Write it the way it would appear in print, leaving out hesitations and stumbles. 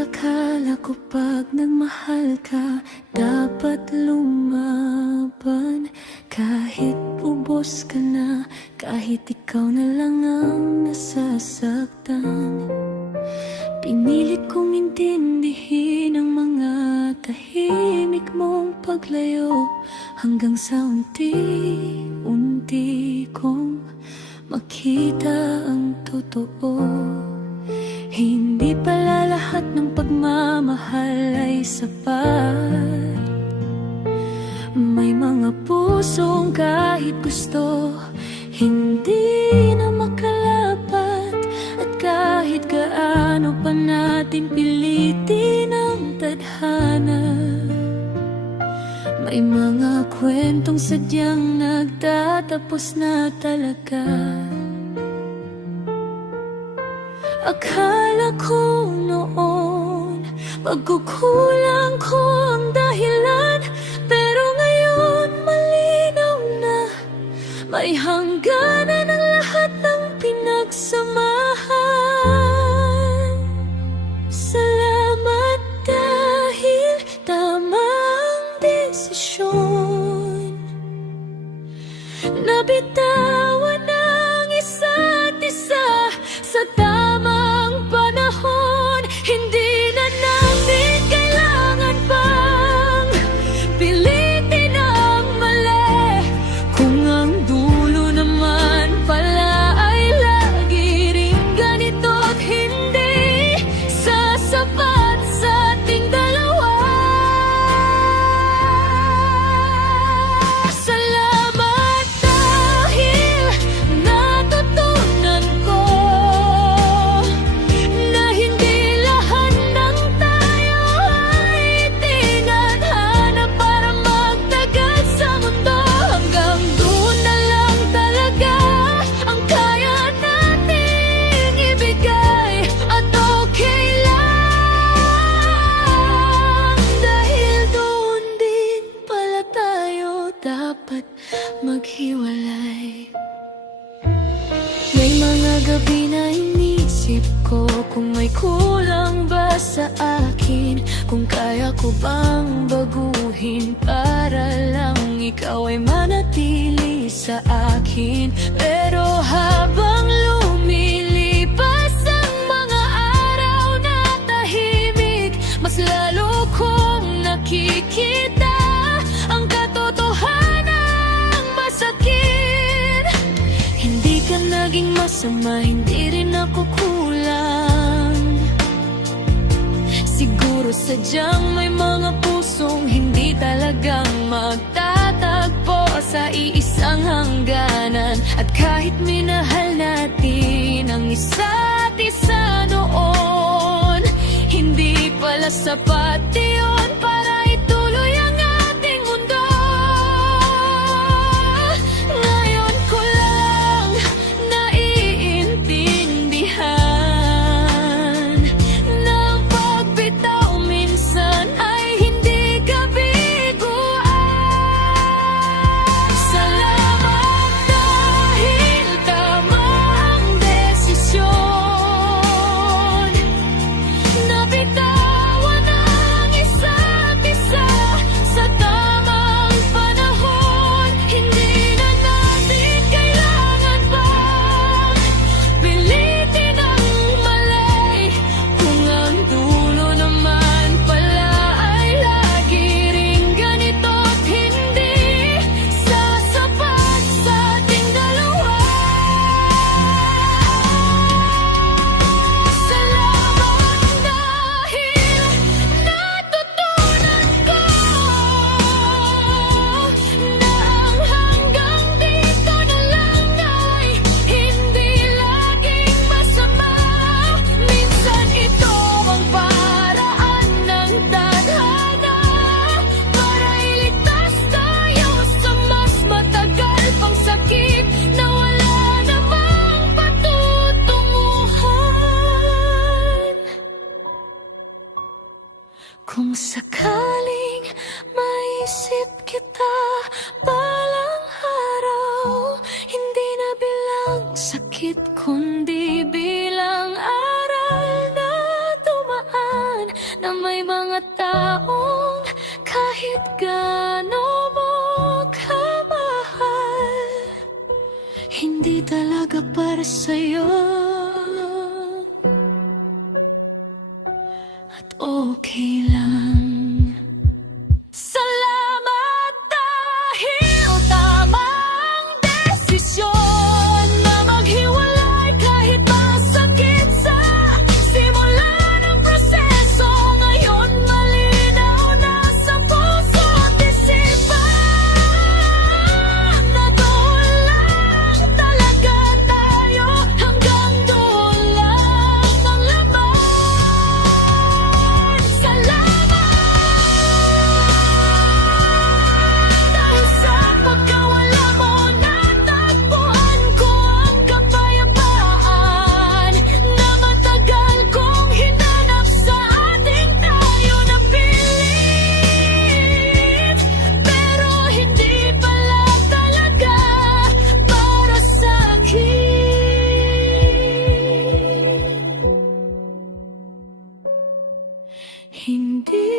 akala ko pag nagmahal ka, dapat lumaban. Kahit ubos ka na, kahit ikaw na lang ang nasasaktan. Pinilit kong intindihin ang mga tahimik mong paglayo, hanggang sa unti-unti kong makita ang totoo. Hindi pala lahat ng pagmamahal ay sapat. May mga pusong kahit gusto, hindi na makalapat. At kahit gaano pa natin pilitin ang tadhana, may mga kwentong sadyang nagtatapos na talaga. Akala ko noon, pagkukulang ko ang dahilan, pero ngayon malinaw na may hangganan ang lahat ng pinagsamahan. Salamat dahil tama ang desisyon, nabitawan ang isa't isa sa tamang panahon. Hindi na natin kailangan pang pilitin ang mali, kung ang dulo naman pala ay lagi ring ganito at hindi sasapat sa ating dalawa. Salamat dahil natutunan ko na hindi lahat ng tayo ay tinadhana para magtagal sa mundo. Hanggang doon na lang talaga ang kaya nating ibigay, at okay lang, dahil doon din pala tayo dapat maghiwalay. May mga gabi na inisip ko kung may kulang ba sa akin, kung kaya ko bang baguhin para lang ikaw ay manatili sa akin. Pero habang lumilipas ang mga araw na tahimik, mas lalo kong nakikita ang katotohanang masakit. Hindi ka naging masama, hindi rin ako kulang. Siguro sadyang may mga pusong hindi talagang magtatagpo sa iisang hangganan. At kahit minahal natin ang isa't isa noon, hindi pala sapat yun para ituloy ang ating mundo. Ngayon ko lang naiintindihan na ang pagbitaw minsan ay hindi kabiguan. Salamat dahil tama ang desisyon, nabitawan ang isa't isa sa tamang panahon. Hindi na natin kailangan pang pilitin ang mali, kung ang dulo naman pala ay lagi ring ganito at hindi sasapat sa ating dalawa. Salamat dahil natutunan ko na ang hanggang dito na lang ay hindi laging masama. Minsan ito ang paraan ng tadhana para iligtas tayo sa mas matagal pang sakit na wala namang patutunguhan. Kung sakaling maisip kita balang araw, hindi na bilang sakit kundi bilang aral na dumaan. at okay lang. Salamat dahil tamang desisyon na maghiwalay kahit masakit sa simula ng proseso. Ngayon malinaw na sa puso't isipan na doon lang talaga tayo, hanggang doon lang ang laman. Salamat dahil sa pagkawala mo, natagpuan ko ang kapayapaan na matagal kong hinanap sa ating tayo napilit, pero hindi pala talaga para sa'kin. Hindi